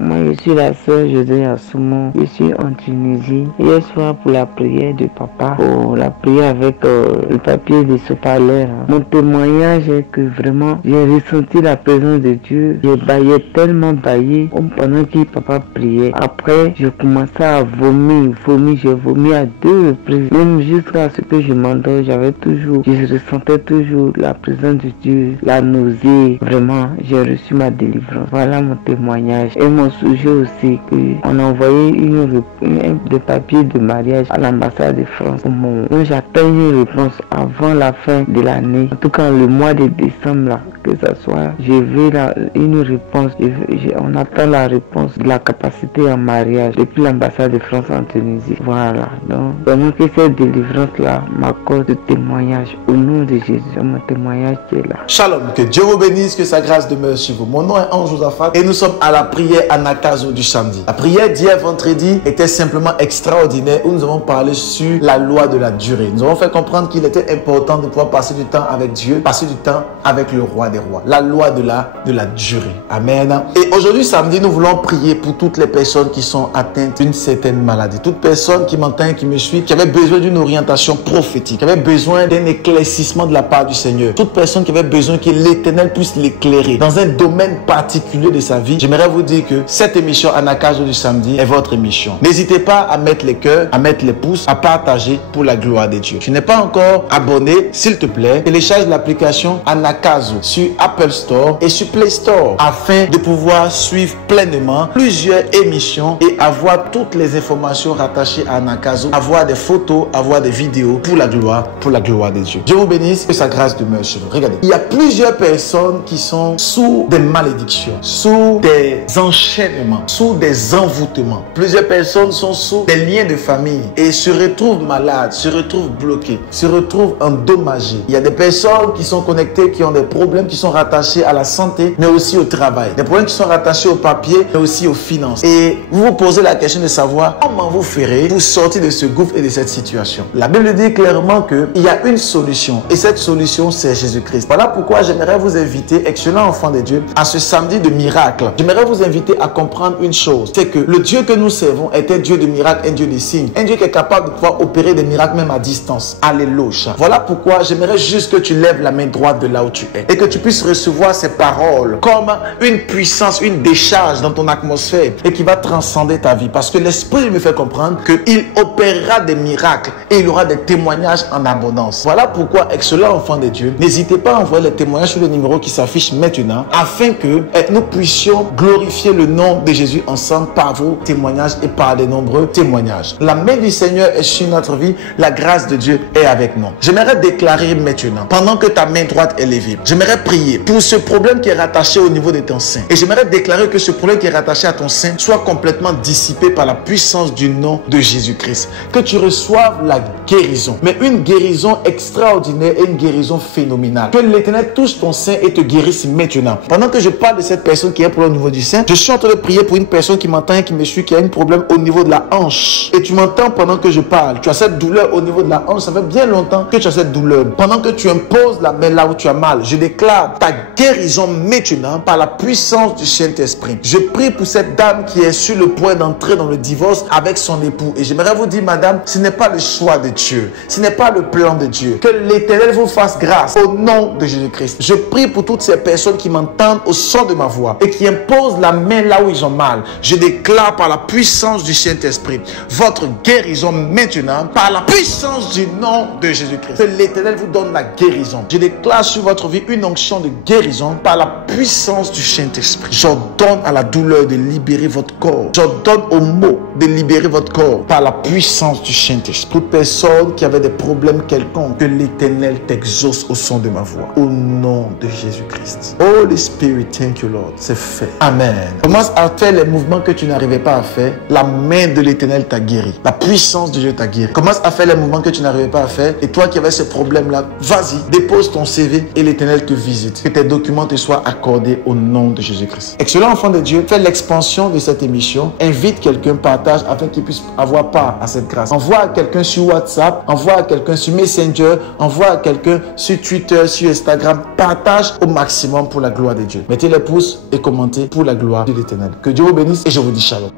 Moi, je suis la sœur José Assoumou. Je suis en Tunisie. Hier soir, pour la prière de papa, pour la prière avec le papier de ce parleur, mon témoignage est que vraiment, j'ai ressenti la présence de Dieu. J'ai baillé, tellement baillé, pendant que papa priait. Après, je commençais à vomir. J'ai vomi à 2 reprises. Même jusqu'à ce que je m'endors, je ressentais toujours la présence de Dieu, la nausée. Vraiment, j'ai reçu ma délivrance. Voilà mon témoignage. Et mon sujet aussi, qu'on a envoyé des papiers de mariage à l'ambassade de France. Donc j'attends une réponse avant la fin de l'année. En tout cas, le mois de décembre, là, que ça soit, je veux une réponse. On attend la réponse de la capacité en mariage depuis l'ambassade de France en Tunisie. Voilà. Donc, vraiment que cette délivrance-là m'accorde de témoignage. Au nom de Jésus, mon témoignage qui est là. Shalom, que Dieu vous bénisse, que sa grâce demeure sur vous. Mon nom est Ange Josaphat et nous sommes à la prière Anakazo du samedi. La prière d'hier vendredi était simplement extraordinaire où nous avons parlé sur la loi de la durée. Nous avons fait comprendre qu'il était important de pouvoir passer du temps avec Dieu, passer du temps avec le roi des rois. La loi de la durée. Amen. Et aujourd'hui samedi, nous voulons prier pour toutes les personnes qui sont atteintes d'une certaine maladie. Toute personne qui m'entend, qui me suit, qui avait besoin d'une orientation prophétique, qui avait besoin d'un éclaircissement de la part du Seigneur. Toute personne qui avait besoin que l'Éternel puisse l'éclairer dans un domaine particulier de sa vie. J'aimerais vous dire que cette émission Anakazo du samedi est votre émission. N'hésitez pas à mettre les cœurs, à mettre les pouces, à partager pour la gloire de Dieu. Tu n'es pas encore abonné, s'il te plaît, télécharge l'application Anakazo sur Apple Store et sur Play Store afin de pouvoir suivre pleinement plusieurs émissions et avoir toutes les informations rattachées à Anakazo, avoir des photos, avoir des vidéos pour la gloire de Dieu. Dieu vous bénisse, que sa grâce demeure sur vous. Regardez, il y a plusieurs personnes qui sont sous des malédictions, sous des enchaînements, sous des envoûtements. Plusieurs personnes sont sous des liens de famille et se retrouvent malades, se retrouvent bloquées, se retrouvent endommagées. Il y a des personnes qui sont connectées, qui ont des problèmes qui sont rattachés à la santé, mais aussi au travail. Des problèmes qui sont rattachés au papier, mais aussi aux finances. Et vous vous posez la question de savoir comment vous ferez pour sortir de ce gouffre et de cette situation. La Bible dit clairement qu'il y a une solution et cette solution c'est Jésus-Christ. Voilà pourquoi j'aimerais vous inviter, excellents enfants de Dieu, à ce samedi de miracle. J'aimerais vous inviter à comprendre une chose, c'est que le Dieu que nous servons est un Dieu de miracles, un Dieu de signes, un Dieu qui est capable de pouvoir opérer des miracles même à distance. Alléluia. Voilà pourquoi j'aimerais juste que tu lèves la main droite de là où tu es et que tu puisses recevoir ces paroles comme une puissance, une décharge dans ton atmosphère et qui va transcender ta vie, parce que l'Esprit me fait comprendre qu'il opérera des miracles et il y aura des témoignages en abondance. Voilà pourquoi, excellents enfants de Dieu, n'hésitez pas à envoyer les témoignages sur le numéro qui s'affiche maintenant afin que nous puissions glorifier le nom de Jésus ensemble par vos témoignages et par de nombreux témoignages. La main du Seigneur est sur notre vie, la grâce de Dieu est avec nous. J'aimerais déclarer maintenant, pendant que ta main droite est levée, j'aimerais prier pour ce problème qui est rattaché au niveau de ton sein. Et j'aimerais déclarer que ce problème qui est rattaché à ton sein soit complètement dissipé par la puissance du nom de Jésus-Christ. Que tu reçoives la guérison, mais une guérison extraordinaire et une guérison phénoménale. Que l'Éternel touche ton sein et te guérisse maintenant. Pendant que je parle de cette personne qui est pour au niveau du sein, je suis en train de prier pour une personne qui m'entend et qui me suit, qui a un problème au niveau de la hanche. Et tu m'entends pendant que je parle. Tu as cette douleur au niveau de la hanche. Ça fait bien longtemps que tu as cette douleur. Pendant que tu imposes la main là où tu as mal, je déclare ta guérison maintenant par la puissance du Saint-Esprit. Je prie pour cette dame qui est sur le point d'entrer dans le divorce avec son époux. Et j'aimerais vous dire, madame, ce n'est pas le choix de Dieu. Ce n'est pas le plan de Dieu. Que l'Éternel vous fasse grâce au nom de Jésus-Christ. Je prie pour toutes ces personnes qui m'entendent au son de ma voix et qui imposent la main là où ils ont mal. Je déclare par la puissance du Saint-Esprit votre guérison maintenant par la puissance du nom de Jésus-Christ. Que l'Éternel vous donne la guérison. Je déclare sur votre vie une onction de guérison par la puissance du Saint-Esprit. J'ordonne à la douleur de libérer votre corps. J'ordonne aux maux de libérer votre corps par la puissance du Saint-Esprit. Toute personne qui avait des problèmes quelconques, que l'Éternel t'exauce au son de ma voix. Au nom de Jésus-Christ. Holy Spirit, thank you Lord. C'est fait. Amen. Commence à faire les mouvements que tu n'arrivais pas à faire. La main de l'Éternel t'a guéri. La puissance de Dieu t'a guéri. Commence à faire les mouvements que tu n'arrivais pas à faire. Et toi qui avais ce problème-là, vas-y, dépose ton CV et l'Éternel te visite. Que tes documents te soient accordés au nom de Jésus-Christ. Excellent enfant de Dieu, fais l'expansion de cette émission. Invite quelqu'un, partage partage afin qu'il puisse avoir part à cette grâce. Envoie à quelqu'un sur WhatsApp, envoie à quelqu'un sur Messenger, envoie à quelqu'un sur Twitter, sur Instagram. Partage au maximum pour la gloire de Dieu. Mettez les pouces et commentez pour la gloire de l'Éternel. Que Dieu vous bénisse et je vous dis shalom.